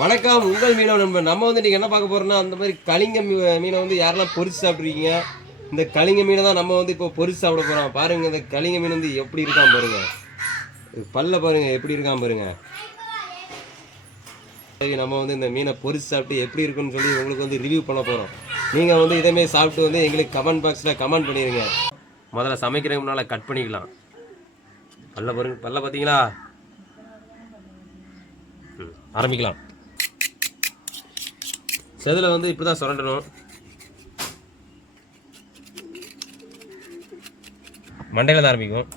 வணக்கம், உங்கள் மீனவ நண்பன். நம்ம வந்து இன்றைக்கி என்ன பார்க்க போகிறோம்னா, அந்த மாதிரி கலிங்க மீனை வந்து யாரெல்லாம் பொரிச்சு சாப்பிட்ருக்கீங்க. இந்த கலிங்க மீனை தான் நம்ம வந்து இப்போ பொரிச்சு சாப்பிட போகிறோம். பாருங்கள், இந்த கலிங்க மீன் வந்து எப்படி இருக்கான் பாருங்கள். பல்ல பாருங்கள் எப்படி இருக்கான் பாருங்கள். நம்ம வந்து இந்த மீனை பொரிச்சு சாப்பிட்டு எப்படி இருக்குன்னு சொல்லி உங்களுக்கு வந்து ரிவ்யூ பண்ண போகிறோம். நீங்கள் வந்து இதேமாரி சாப்பிட்டு வந்து எங்களுக்கு கமெண்ட் பாக்ஸில் கமெண்ட் பண்ணிடுங்க. முதல்ல சமைக்கிறதுக்கு முன்னால் கட் பண்ணிக்கலாம். பல்ல பாருங்க, பல்ல பார்த்தீங்களா? ஆரம்பிக்கலாம். செதில் வந்து இப்படி தான் சுரண்டணும். மண்டையில் தான் ஆரம்பிக்கும்.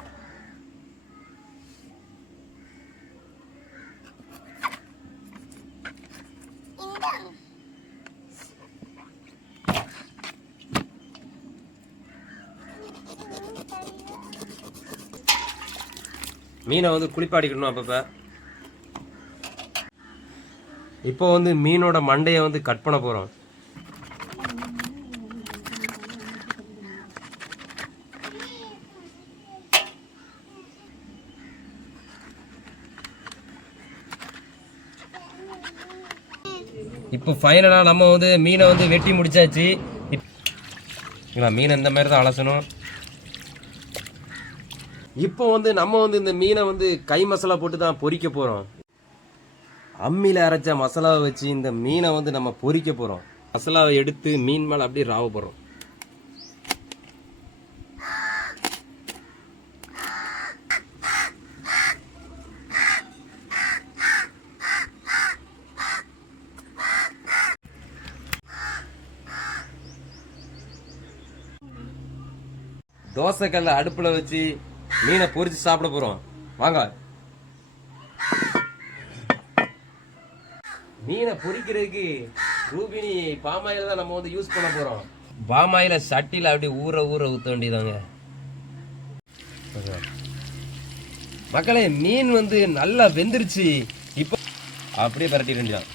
மீனை வந்து குளிப்பாடிக்கணும் அப்பப்போ. இப்போ வந்து மீனோட மண்டையை வந்து கட் பண்ண போகிறோம். இப்போ ஃபைனலாக நம்ம வந்து மீனை வந்து வெட்டி முடிச்சாச்சு. மீனை இந்த மாதிரி தான் அலசணும். இப்போ வந்து நம்ம வந்து இந்த மீனை வந்து கை மசாலா போட்டு தான் பொரிக்க போகிறோம். அம்மியில் அரைச்ச மசாலாவை வச்சு இந்த மீனை வந்து நம்ம பொரிக்க போகிறோம். மசாலாவை எடுத்து மீன் மேலே அப்படியே ராவ போகிறோம். தோசைக்கல்ல அடுப்பில் வச்சு மீனை பொரிச்சு சாப்பிட போகிறோம். வாங்க. மீனை பொரிக்கிறதுக்கு ரூபினி பாமாயில் தான் நம்ம வந்து யூஸ் பண்ண போகிறோம். பாமாயில சட்டியில் அப்படியே ஊற ஊற்ற வேண்டியதாங்க. மக்களே, மீன் வந்து நல்லா வெந்துருச்சு. இப்போ அப்படியே பரட்டி வேண்டியதான்.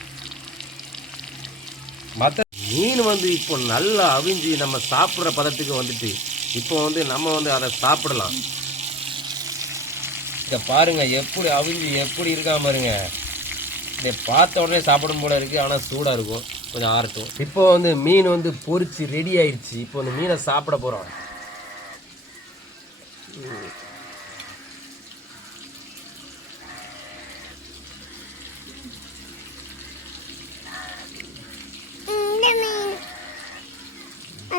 மற்ற மீன் வந்து இப்போ நல்லா அவிஞ்சு நம்ம சாப்பிட்ற பதத்துக்கு வந்துட்டு இப்போ வந்து நம்ம வந்து அதை சாப்பிடலாம். இதை பாருங்க எப்படி அவிஞ்சு எப்படி இருக்காம பாருங்க. இதை பார்த்த உடனே சாப்பிடும் போல இருக்குது, ஆனால் சூடாக இருக்கும், கொஞ்சம் ஆறட்டும். இப்போ வந்து மீன் வந்து பொரிச்சு ரெடி ஆயிடுச்சு. இப்போ இந்த மீனை சாப்பிட போகிறோம்.